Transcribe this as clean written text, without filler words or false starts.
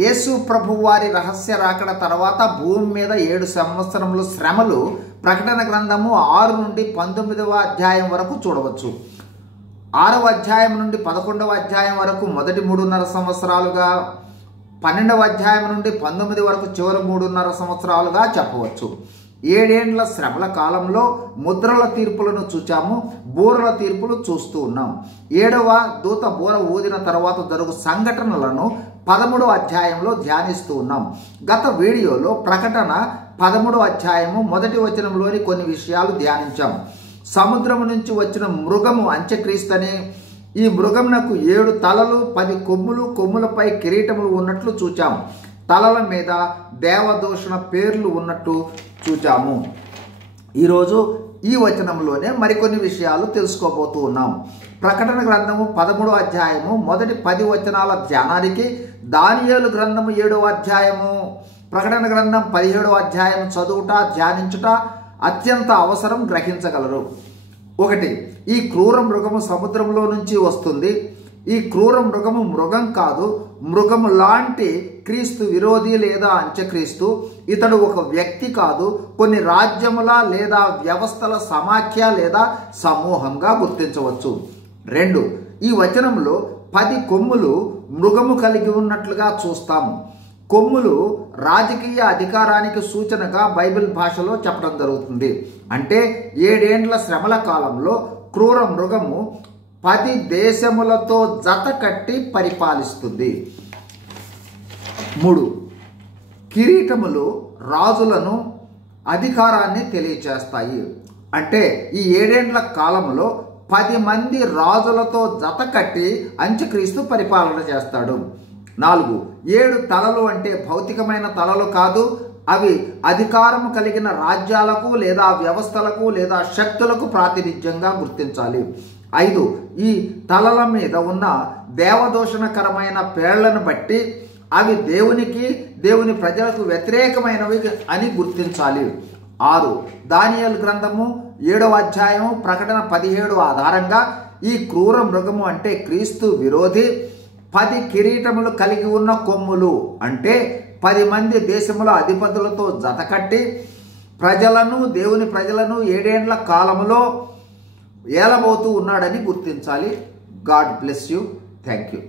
యేసు ప్రభు వారి రహస్య రాకడ తర్వాత భూమి మీద 7 సంవత్సరములు శ్రమలు ప్రకటన గ్రంథము 6 నుండి 19వ అధ్యాయం వరకు చూడవచ్చు. 6వ అధ్యాయం నుండి 11వ అధ్యాయం వరకు మొదటి 3.5 సంవత్సరాలుగా, 12వ అధ్యాయం నుండి 19 వరకు చివరి 3.5 సంవత్సరాలుగా చెప్పవచ్చు. 7 ఏండ్ల శ్రమల కాలంలో ముద్రల తీర్పులను చూచాము, బూరల తీర్పులు చూస్తూ ఉన్నాం. 7వ దూత బూర ఊదిన తర్వాత జరుగు సంఘటనలను 13వ అధ్యాయంలో ధ్యానిస్తూ ఉన్నాం. గత వీడియోలో ప్రకటన 13వ అధ్యాయము మొదటి వచనంలోని కొన్ని విషయాలు ధ్యానించాం. సముద్రము నుంచి వచ్చిన మృగము అంత్యక్రీస్తని, ఈ మృగమునకు 7 తలలు 10 కొమ్ములు, కొమ్ములపై కిరీటములు ఉన్నట్లు చూచాం. తలల మీద దేవదూషణ పేర్లు ఉన్నట్టు చూచాము. ఈరోజు ఈ వచనంలోనే మరికొన్ని విషయాలు తెలుసుకోబోతూ ఉన్నాం. ప్రకటన గ్రంథము 13వ అధ్యాయము మొదటి 10 వచనాల ధ్యానానికి దానియేలు గ్రంథము 7వ అధ్యాయము, ప్రకటన గ్రంథం 17వ అధ్యాయం చదువుట, ధ్యానించుట అత్యంత అవసరం, గ్రహించగలరు. 1. ఈ క్రూర మృగము సముద్రంలో నుంచి వస్తుంది. ఈ క్రూర మృగము మృగం కాదు, మృగము లాంటి క్రీస్తు విరోధి లేదా అంత్యక్రీస్తు. ఇతడు ఒక వ్యక్తి కాదు, కొన్ని రాజ్యముల లేదా వ్యవస్థల సమాఖ్య లేదా సమూహంగా గుర్తించవచ్చు. 2. ఈ వచనంలో 10 కొమ్ములు మృగము కలిగి ఉన్నట్లుగా చూస్తాము. కొమ్ములు రాజకీయ అధికారానికి సూచనగా బైబిల్ భాషలో చెప్పడం జరుగుతుంది. అంటే 7 ఏండ్ల శ్రమల కాలంలో క్రూర మృగము 10 దేశములతో జత కట్టి పరిపాలిస్తుంది. 3. కిరీటములు రాజులను, అధికారాన్ని తెలియచేస్తాయి. అంటే ఈ 7 ఏండ్ల కాలంలో 10 మంది రాజులతో జత కట్టి అంత్యక్రీస్తు పరిపాలన చేస్తాడు. 4. 7 తలలు అంటే భౌతికమైన తలలు కాదు, అవి అధికారం కలిగిన రాజ్యాలకు లేదా వ్యవస్థలకు లేదా శక్తులకు ప్రాతినిధ్యంగా గుర్తించాలి. 5. ఈ తలల మీద ఉన్న దేవదూషణకరమైన పేర్లను బట్టి అవి దేవునికి, దేవుని ప్రజలకు వ్యతిరేకమైనవి అని గుర్తించాలి. 6. దానియేలు గ్రంథము 7వ అధ్యాయము, ప్రకటన 17 ఆధారంగా ఈ క్రూర మృగము అంటే క్రీస్తు విరోధి. 10 కిరీటములు కలిగి ఉన్న కొమ్ములు అంటే 10 మంది దేశముల అధిపతులతో జతకట్టి ప్రజలను, దేవుని ప్రజలను 7 ఏండ్ల కాలములో ఏలబోతూ ఉన్నాడని గుర్తించాలి. God bless you. Thank you.